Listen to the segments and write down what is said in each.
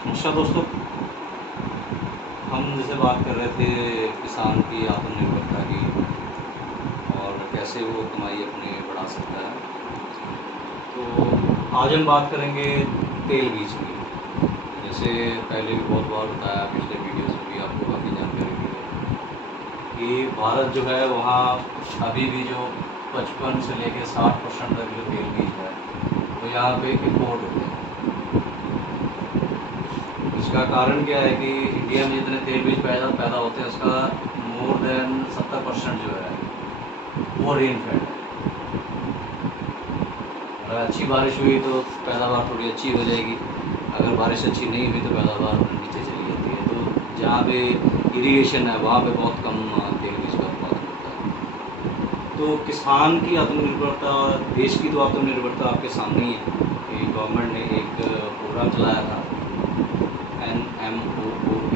नमस्कार दोस्तों, हम जैसे बात कर रहे थे किसान की आत्मनिर्भरता की और कैसे वो कमाई अपनी बढ़ा सकता है। तो आज हम बात करेंगे तेल बीज की। जैसे पहले भी बहुत बार बताया, पिछले वीडियोज़ में भी आपको काफ़ी जानकारी दी है कि भारत जो है वहाँ अभी भी जो 55 से लेकर 60% तक जो तेल बीज है वो यहाँ पे इम्पोर्ट होते हैं। इसका कारण क्या है कि इंडिया में जितने तेल बीज पैदा होते हैं उसका मोर देन 70% जो है वो रेनफेड है। अगर अच्छी बारिश हुई तो पैदावार थोड़ी अच्छी हो जाएगी, अगर बारिश अच्छी नहीं हुई तो पैदावार नीचे चली जाती है। तो जहाँ पे इरिगेशन है वहाँ पे बहुत कम तेल बीज का उत्पादन होता है। तो किसान की आत्मनिर्भरता, देश की तो आत्मनिर्भरता आपके सामने ही है कि गवर्नमेंट ने एक प्रोग्राम चलाया था NMOOP,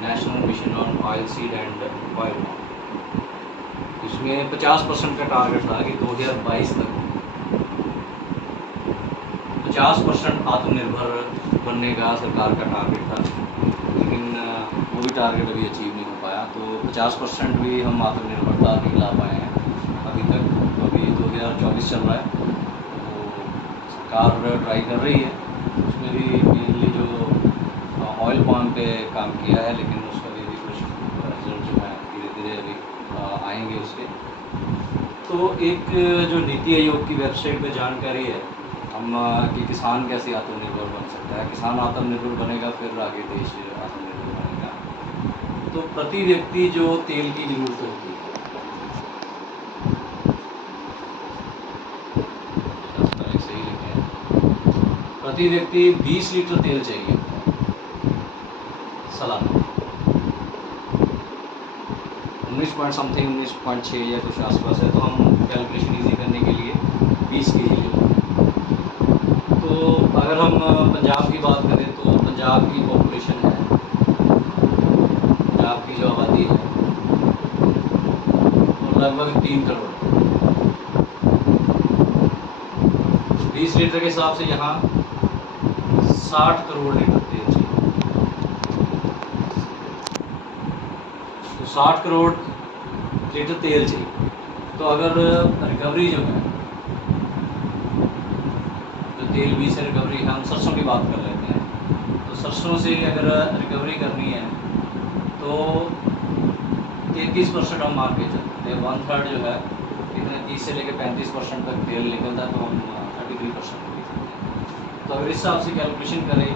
national mission on oil seed and oil palm. इसमें 50% का टारगेट था कि 2022 तक 50% आत्मनिर्भर बनने का सरकार का टारगेट था, लेकिन वो भी टारगेट अभी अचीव नहीं हो पाया। तो 50% भी हम आत्मनिर्भरता नहीं ला पाए हैं अभी तक। तो अभी 2024 चल रहा है, तो सरकार ट्राई कर रही है। उसमें भी मेनली जो ऑयल पाम पे काम किया है, लेकिन उसका भी कुछ रिजल्ट जो है धीरे धीरे अभी आएंगे उसके। तो एक जो नीति आयोग की वेबसाइट पे जानकारी है हम कि किसान कैसे आत्मनिर्भर बन सकता है। किसान आत्मनिर्भर बनेगा फिर आगे देश आत्मनिर्भर बनेगा। तो प्रति व्यक्ति जो तेल की ज़रूरत होती है, सही लिखे हैं, प्रति व्यक्ति 20 लीटर तेल चाहिए होता है सालाना। 19.6 या कुछ आसपास है, तो हम कैलकुलेशन इजी करने के लिए 20 के जी ले। तो अगर हम पंजाब की बात करें तो पंजाब की पॉपुलेशन है, पंजाब की जो आबादी है वो लगभग 3 करोड़ है। 20 लीटर के हिसाब से यहाँ 60 करोड़ लीटर तेल चाहिए। तो 60 करोड़ लीटर तेल चाहिए। तो अगर रिकवरी जो है, जो तेल बीज से रिकवरी, हम सरसों की बात कर लेते हैं, तो सरसों से अगर रिकवरी करनी है तो 33% हम मान के चलते हैं। 1/3 जो है, कितने 30 से लेकर 35% तक तेल निकलता है, तो हम 33% ले सकते हैं। तो अगर इस हिसाब से कैलकुलेशन करें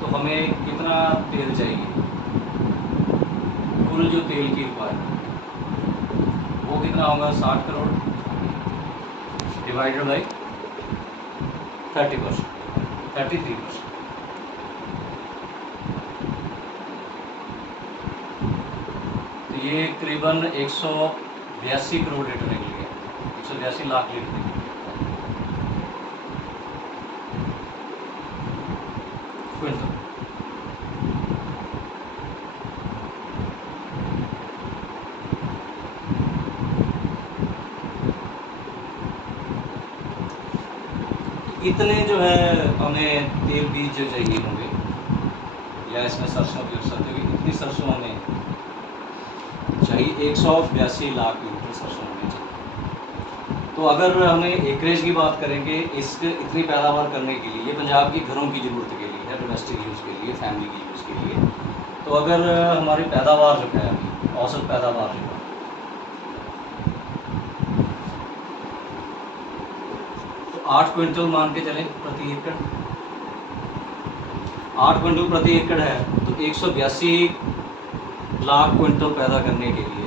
तो हमें कितना तेल चाहिए, कुल जो तेल की रिक्वायरमेंट वो कितना होगा, 60 करोड़ डिवाइडेड बाई 30%, 33%। तो ये करीबन 182 करोड़ लीटर निकल गया, 182 लाख लीटर निकल गया क्विंटल। इतने जो है हमें तेल बीज जो चाहिए होंगे, या इसमें सरसों की सकते हुए इतनी सरसों हमें चाहिए, 182 लाख लीटर सरसों हमें चाहिए। तो अगर हमें एकरेज की बात करेंगे, इस इतनी पैदावार करने के लिए, ये पंजाब की घरों की ज़रूरत के लिए है, डोमेस्टिक यूज़ के लिए, फैमिली की यूज़ के लिए। तो अगर हमारी पैदावार जो है, औसत पैदावार जो है, तो 8 क्विंटल मान के चलें प्रति एकड़। 8 क्विंटल प्रति एकड़ है, तो 182 लाख क्विंटल पैदा करने के लिए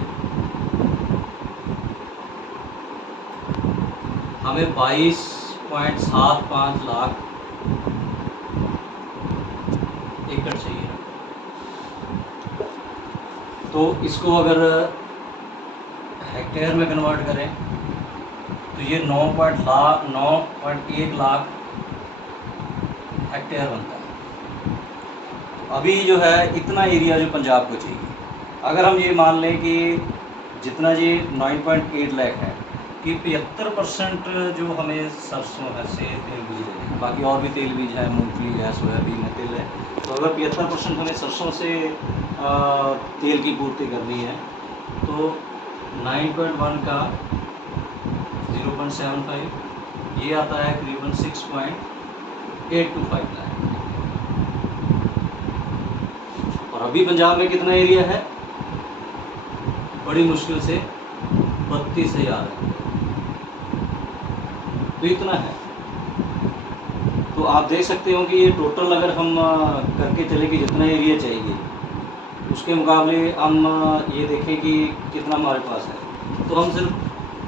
हमें 22.75 लाख एकड़ चाहिए। तो इसको अगर हेक्टेयर में कन्वर्ट करें तो ये 9.1 लाख हेक्टेयर बनता है। अभी जो है इतना एरिया जो पंजाब को चाहिए, अगर हम ये मान लें कि जितना ये 9.8 लाख है कि 75% जो हमें सरसों है से तेल बीज देगा, बाकी और भी तेल बीज है, मूंगफली है, सोयाबीन है, तिल है। तो अगर 75% हमें सरसों से तेल की पूर्ति करनी है तो 9.1 का 0.75 ये आता है करीबन 6.825 लाख। और अभी पंजाब में कितना एरिया है? बड़ी मुश्किल से 32,000 है, तो इतना है। तो आप देख सकते हो कि ये टोटल अगर हम करके चले कि जितना एरिया चाहिए उसके मुकाबले हम ये देखें कि कितना हमारे पास है, तो हम सिर्फ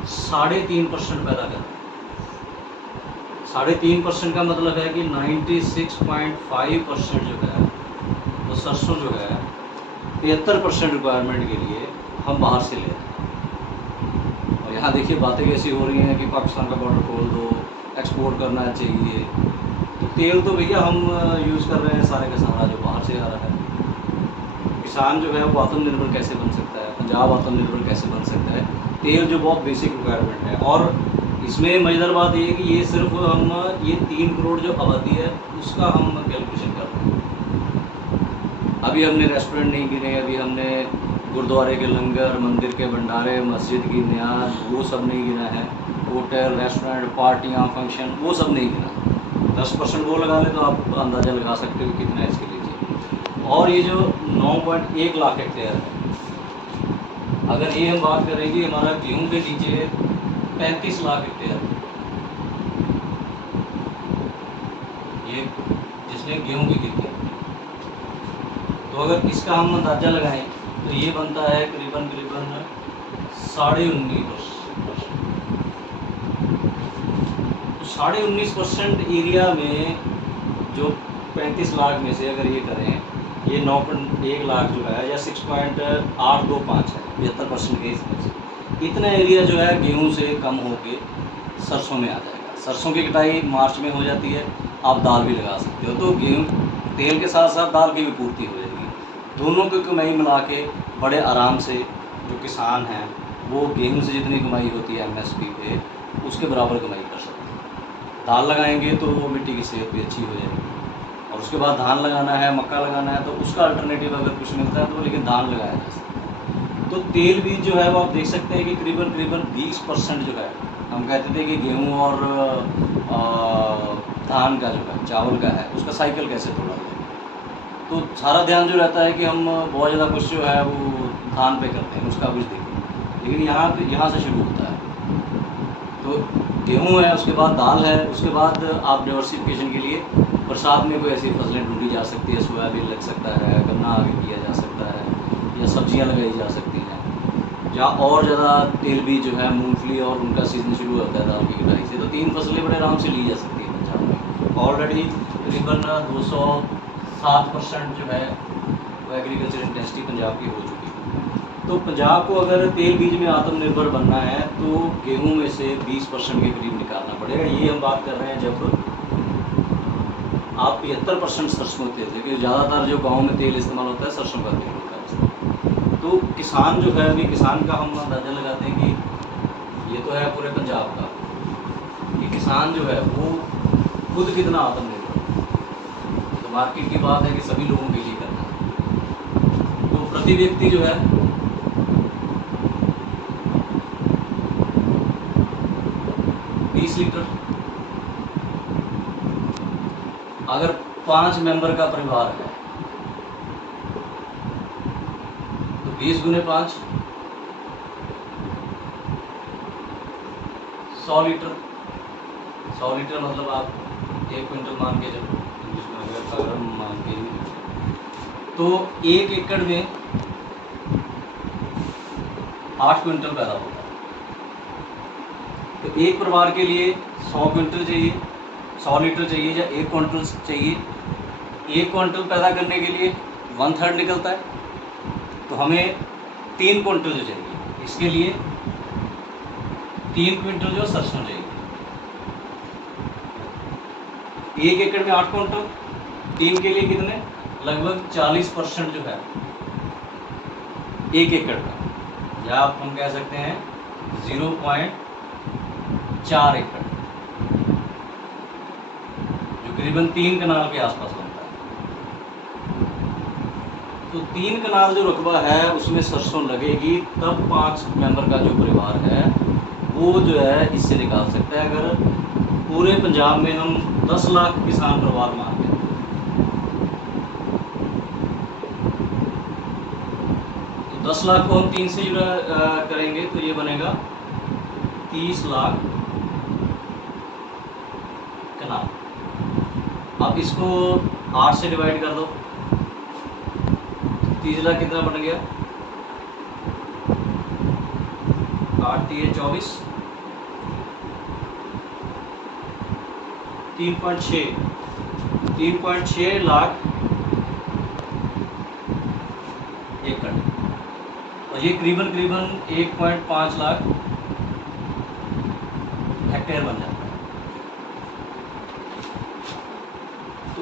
3.5% पैदा कर रहे हैं। 3.5% का मतलब है कि 96.5% जो है वो सरसों जो है 73% रिक्वायरमेंट के लिए हम बाहर से ले रहे हैं। और यहाँ देखिए बातें कैसी हो रही हैं कि पाकिस्तान का बॉर्डर खोल दो, एक्सपोर्ट करना चाहिए। तो तेल तो भैया हम यूज़ कर रहे हैं सारे का सारा जो बाहर से आ रहा है। किसान जो है वो आत्मनिर्भर कैसे बन सकता है, पंजाब आत्मनिर्भर कैसे बन सकता है? तेल जो बहुत बेसिक रिक्वायरमेंट है। और इसमें मज़ेदार बात ये है कि ये सिर्फ हम ये 3 करोड़ जो आबादी है उसका हम कैलकुलेशन कर रहे हैं। अभी हमने रेस्टोरेंट नहीं गिने, अभी हमने गुरुद्वारे के लंगर, मंदिर के भंडारे, मस्जिद की नियाज वो सब नहीं गिना है, होटल, रेस्टोरेंट, पार्टियाँ, फंक्शन वो सब नहीं गिना। 10% वो लगा ले तो आप अंदाज़ा लगा सकते हो कितना है इसके लीजिए। और ये जो 9.1 लाख हेक्टेयर है, अगर ये हम बात करेंगे हमारा गेहूं के नीचे 35 लाख हेक्टेयर, ये जिसमें गेहूं की खेती है। तो अगर इसका हम अंदाज़ा लगाएं तो ये बनता है करीबन 19.5%। तो 19.5% एरिया में जो 35 लाख में से अगर ये करें, ये 9.1 लाख जो है या 6.825 है 75% के हिसाब से, इतना एरिया जो है गेहूं से कम होके सरसों में आ जाएगा। सरसों की कटाई मार्च में हो जाती है, आप दाल भी लगा सकते हो, तो गेहूं तेल के साथ साथ दाल की भी पूर्ति हो जाएगी। दोनों की कमाई मिला के बड़े आराम से जो किसान हैं वो गेहूं से जितनी कमाई होती है MSP पे उसके बराबर कमाई कर सकते हैं। दाल लगाएंगे तो वो मिट्टी की सेहत भी अच्छी हो जाएगी। और उसके बाद धान लगाना है, मक्का लगाना है, तो उसका अल्टरनेटिव अगर कुछ मिलता है तो लेकिन धान लगाया जा सकता है। तो तेल बीज जो है वो आप देख सकते हैं कि करीबन 20% जो है, हम कहते थे कि गेहूं और धान का जो है, चावल का है, उसका साइकिल कैसे तोड़ा जाए। तो सारा ध्यान जो रहता है कि हम बहुत ज़्यादा कुछ जो है वो धान पे करते हैं, उसका कुछ देखें, लेकिन यहाँ से शुरू होता है। तो गेहूं है, उसके बाद दाल है, उसके बाद आप डाइवर्सिफिकेशन के लिए बरसात में कोई ऐसी फसलें ढूंढी जा सकती है, सोयाबीन लग सकता है, गन्ना आगे किया जा सकता है, या सब्जियां लगाई जा सकती हैं। या और ज़्यादा तेल बीज जो है मूंगफली, और उनका सीज़न शुरू होता है दाल की कटाई से, तो 3 फसलें बड़े आराम से ली जा सकती हैं पंजाब में। ऑलरेडी तकरीबन 207% जो है वो एग्रीकल्चर इंटेंसिटी पंजाब की हो चुकी है। तो पंजाब को अगर तेल बीज में आत्मनिर्भर बनना है तो गेहूं में से 20% के करीब निकालना पड़ेगा। ये हम बात कर रहे हैं जब आप 75% सरसों तेल, क्योंकि ज़्यादातर जो गाँव में तेल इस्तेमाल होता है सरसों का तेल होता है। तो किसान जो है, अभी किसान का हम अंदाज़ा लगाते हैं कि ये तो है पूरे पंजाब का, कि किसान जो है वो खुद कितना आत्मनिर्भर है। तो मार्केट की बात है कि सभी लोगों के लिए करना है। तो प्रति व्यक्ति जो है 20 लीटर, अगर 5 मेंबर का परिवार है तो 20 गुने 5 100 लीटर। 100 लीटर मतलब आप 1 क्विंटल मान के चलो, इंग्लिश में अगर हम मान के, तो 1 एकड़ में 8 क्विंटल पैदा होता है। तो एक परिवार के लिए 100 क्विंटल चाहिए, 100 लीटर चाहिए या 1 क्विंटल चाहिए। 1 क्विंटल पैदा करने के लिए 1/3 निकलता है, तो हमें 3 क्विंटल जो चाहिए, इसके लिए 3 क्विंटल जो सरसों चाहिए। 1 एकड़ में 8 क्विंटल, 3 के लिए कितने, लगभग 40% जो है 1 एकड़ का, या आप हम कह सकते हैं 0.4 एकड़। करीबन 3 कनाल के आसपास बनता है। तो 3 कनाल जो रकबा है उसमें सरसों लगेगी, तब 5 मेंबर का जो परिवार है वो जो है इससे निकाल सकता है। अगर पूरे पंजाब में हम 10 लाख किसान परिवार मान लें, तो 10 लाख को हम 3 से करेंगे तो ये बनेगा 30 लाख कनाल। अब इसको 8 से डिवाइड कर दो, 30 लाख कितना बन गया, 8 3 24, 3.6 लाख एकड़, और ये करीबन 1.5 लाख हेक्टेयर बन जाता है। तो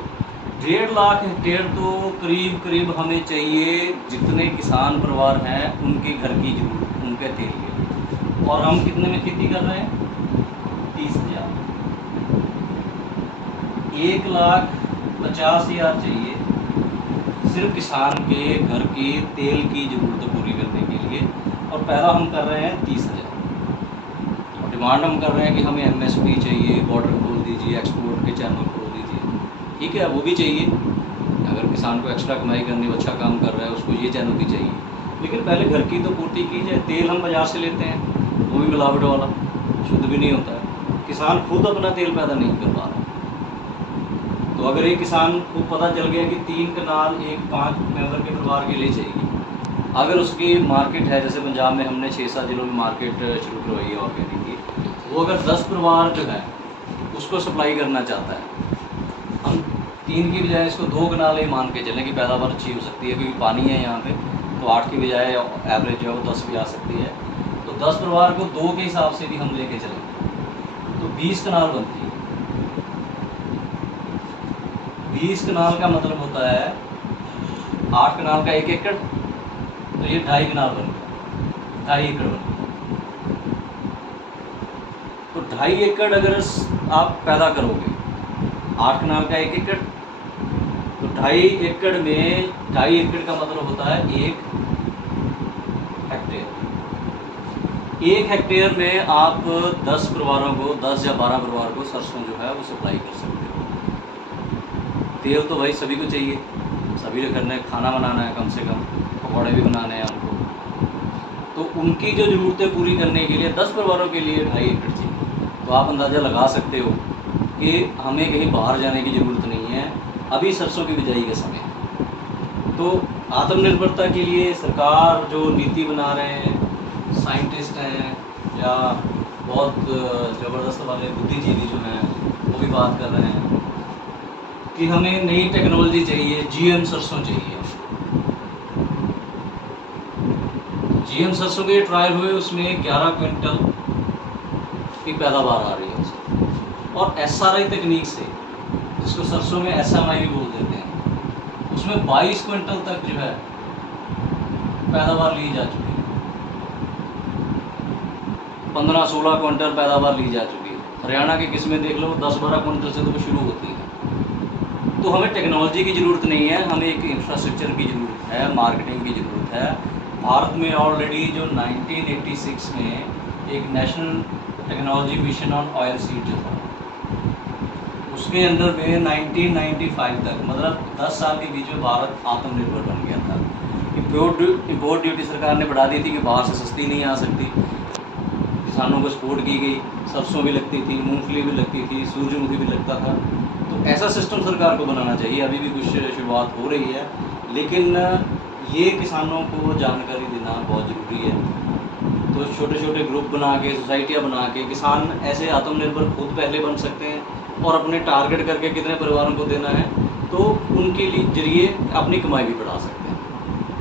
1.5 लाख हेक्टेयर तो करीब हमें चाहिए जितने किसान परिवार हैं उनके घर की जरूरत, उनके तेल के। और हम कितने में खेती कर रहे हैं, 30,000। 1,50,000 चाहिए सिर्फ किसान के घर की तेल की ज़रूरत पूरी करने के लिए, और पैदा हम कर रहे हैं 30,000। और डिमांड हम कर रहे हैं कि हमें MSP चाहिए, बॉर्डर खोल दीजिए, एक्सपोर्ट के चैनल खोल दीजिए। ठीक है, वो भी चाहिए, अगर किसान को एक्स्ट्रा कमाई करनी, वो अच्छा काम कर रहा है, उसको ये चैनल भी चाहिए। लेकिन पहले घर की तो पूर्ति की जाए। तेल हम बाज़ार से लेते हैं, वो भी मिलावट वाला, शुद्ध भी नहीं होता है। किसान खुद अपना तेल पैदा नहीं कर पा रहा। तो अगर एक किसान को पता चल गया कि 3 कनाल एक 5 मेंबर के परिवार के लिए चाहिए, अगर उसकी मार्केट है, जैसे पंजाब में हमने 6-7 जिलों में मार्केट शुरू करवाई है ऑर्गेनिक की, वो अगर 10 परिवार जो है उसको सप्लाई करना चाहता है, हम 3 की बजाय इसको 2 कनाल ही मान के चलें कि पैदावार अच्छी हो सकती है, क्योंकि पानी है यहाँ पे, तो 8 की बजाय एवरेज जो है वो 10 भी आ सकती है। तो 10 परिवार को 2 के हिसाब से भी हम लेके चलें तो 20 कनाल बनती है। 20 कनाल का मतलब होता है 8 कनाल का 1 एकड़, तो ये 2.5 कनाल बन गया, 2.5 एकड़ बन गया। तो 2.5 एकड़ अगर आप पैदा करोगे, 8 कनाल का 1 एकड़, तो 2.5 एकड़ में 2.5 एकड़ का मतलब होता है 1 हेक्टेयर। 1 हेक्टेयर में आप 10 परिवारों को, 10 या 12 परिवार को सरसों जो है वो सप्लाई कर सकते हो। तेल तो भाई सभी को चाहिए, सभी को करना है, खाना बनाना है, कम से कम पकौड़े भी बनाने हैं उनको, तो उनकी जो ज़रूरतें पूरी करने के लिए 10 परिवारों के लिए 2.5 एकड़ चाहिए। तो आप अंदाज़ा लगा सकते हो कि हमें कहीं बाहर जाने की ज़रूरत नहीं है, अभी सरसों की बिजाई का समय है। तो आत्मनिर्भरता के लिए सरकार जो नीति बना रहे हैं, साइंटिस्ट हैं या बहुत ज़बरदस्त वाले बुद्धिजीवी जो हैं वो भी बात कर रहे हैं कि हमें नई टेक्नोलॉजी चाहिए, GM सरसों चाहिए। GM सरसों के ट्रायल हुए, उसमें 11 क्विंटल की पैदावार आ रही है उसकी, और SRI तकनीक से, जिसको सरसों में SMI भी बोल देते हैं, उसमें 22 क्विंटल तक जो है पैदावार ली जा चुकी है। 15-16 क्विंटल पैदावार ली जा चुकी है। हरियाणा की किस्में देख लो, 10-12 क्विंटल से तो वो शुरू होती है। तो हमें टेक्नोलॉजी की ज़रूरत नहीं है, हमें एक इंफ्रास्ट्रक्चर की ज़रूरत है, मार्केटिंग की ज़रूरत है। भारत में ऑलरेडी जो 1986 में एक national technology mission on oil seed जो था, उसके अंडर में 1995 तक, मतलब 10 साल के बीच में भारत आत्मनिर्भर बन गया था। इम्पोर्ट ड्यूटी सरकार ने बढ़ा दी थी कि बाहर से सस्ती नहीं आ सकती, किसानों को सपोर्ट की गई, सरसों भी लगती थी, मूंगफली भी लगती थी, सूरजमुखी भी लगता था। तो ऐसा सिस्टम सरकार को बनाना चाहिए। अभी भी कुछ शुरुआत हो रही है, लेकिन ये किसानों को जानकारी देना बहुत ज़रूरी है। तो छोटे छोटे ग्रुप बना के, सोसाइटियाँ बना के किसान ऐसे आत्मनिर्भर खुद पहले बन सकते हैं, और अपने टारगेट करके कितने परिवारों को देना है तो उनके लिए जरिए अपनी कमाई भी बढ़ा सकते हैं।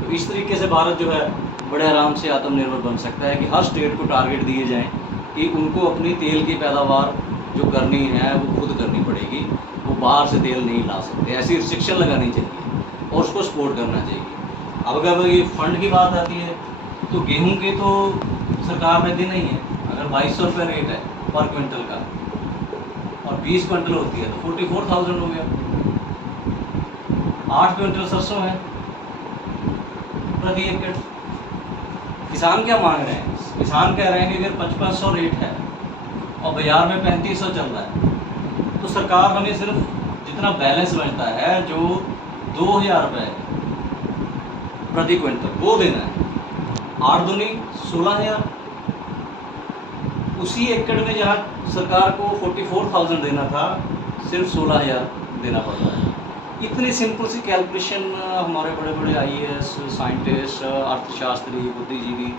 तो इस तरीके से भारत जो है बड़े आराम से आत्मनिर्भर बन सकता है कि हर स्टेट को टारगेट दिए जाएँ कि उनको अपनी तेल की पैदावार जो करनी है वो खुद करनी पड़ेगी, वो बाहर से तेल नहीं ला सकते। ऐसी रिस्ट्रिक्शन लगानी चाहिए और उसको सपोर्ट करना चाहिए। अब अगर ये फंड की बात आती है तो गेहूं के तो सरकार ने देना ही है। अगर 2200 रुपये रेट है पर क्विंटल का, और 20 क्विंटल होती है तो 44,000 हो गया। 8 क्विंटल सरसों है प्रति एकड़। किसान क्या मांग रहे हैं? किसान कह रहे हैं कि अगर 5500 रेट है और बाजार में 3500 चल रहा है तो सरकार हमें सिर्फ जितना बैलेंस बनता है जो 2000 रुपये प्रति क्विंटल वो देना है। 8 दूनी 16,000। उसी एकड़ में जहाँ सरकार को 44,000 देना था सिर्फ 16,000 देना पड़ रहा है। इतनी सिंपल सी कैलकुलेशन हमारे बड़े बड़े IAS साइंटिस्ट, अर्थशास्त्री, बुद्धिजीवी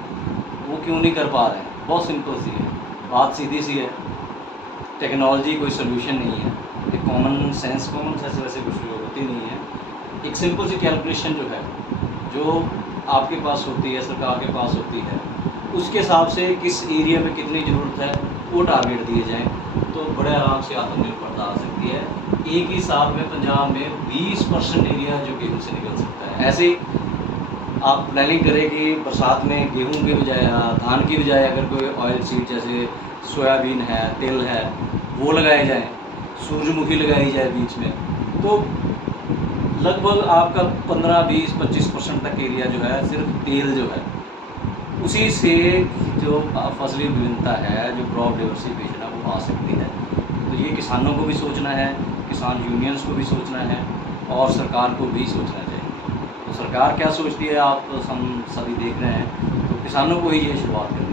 वो क्यों नहीं कर पा रहे हैं? बहुत सिंपल सी है बात, सीधी सी है। टेक्नोलॉजी कोई सोल्यूशन नहीं है, एक कॉमन सेंस वैसे कुछ होती नहीं है। एक सिंपल सी कैलकुलेशन जो है, जो आपके पास होती है, सरकार के पास होती है, उसके हिसाब से किस एरिया में कितनी ज़रूरत है वो टारगेट दिए जाएँ तो बड़े आराम से आत्मनिर्भरता आ सकती है। एक ही साल में पंजाब में 20% एरिया जो गेहूँ से निकल सकता है। ऐसे ही आप प्लानिंग करें कि बरसात में गेहूँ के बजाय, धान की बजाय अगर कोई ऑयल सीड जैसे सोयाबीन है, तिल है, वो लगाए जाएँ, सूरजमुखी लगाई जाए बीच में, तो लगभग आपका 15, 20, 25% तक एरिया जो है सिर्फ तेल जो है उसी से जो फसली विभिन्नता है, जो क्रॉप डाइवर्सिफिकेशन है वो आ सकती है। तो ये किसानों को भी सोचना है, किसान यूनियंस को भी सोचना है और सरकार को भी सोचना चाहिए। तो सरकार क्या सोचती है आप हम सभी देख रहे हैं, तो किसानों को ही ये शुरुआत करनी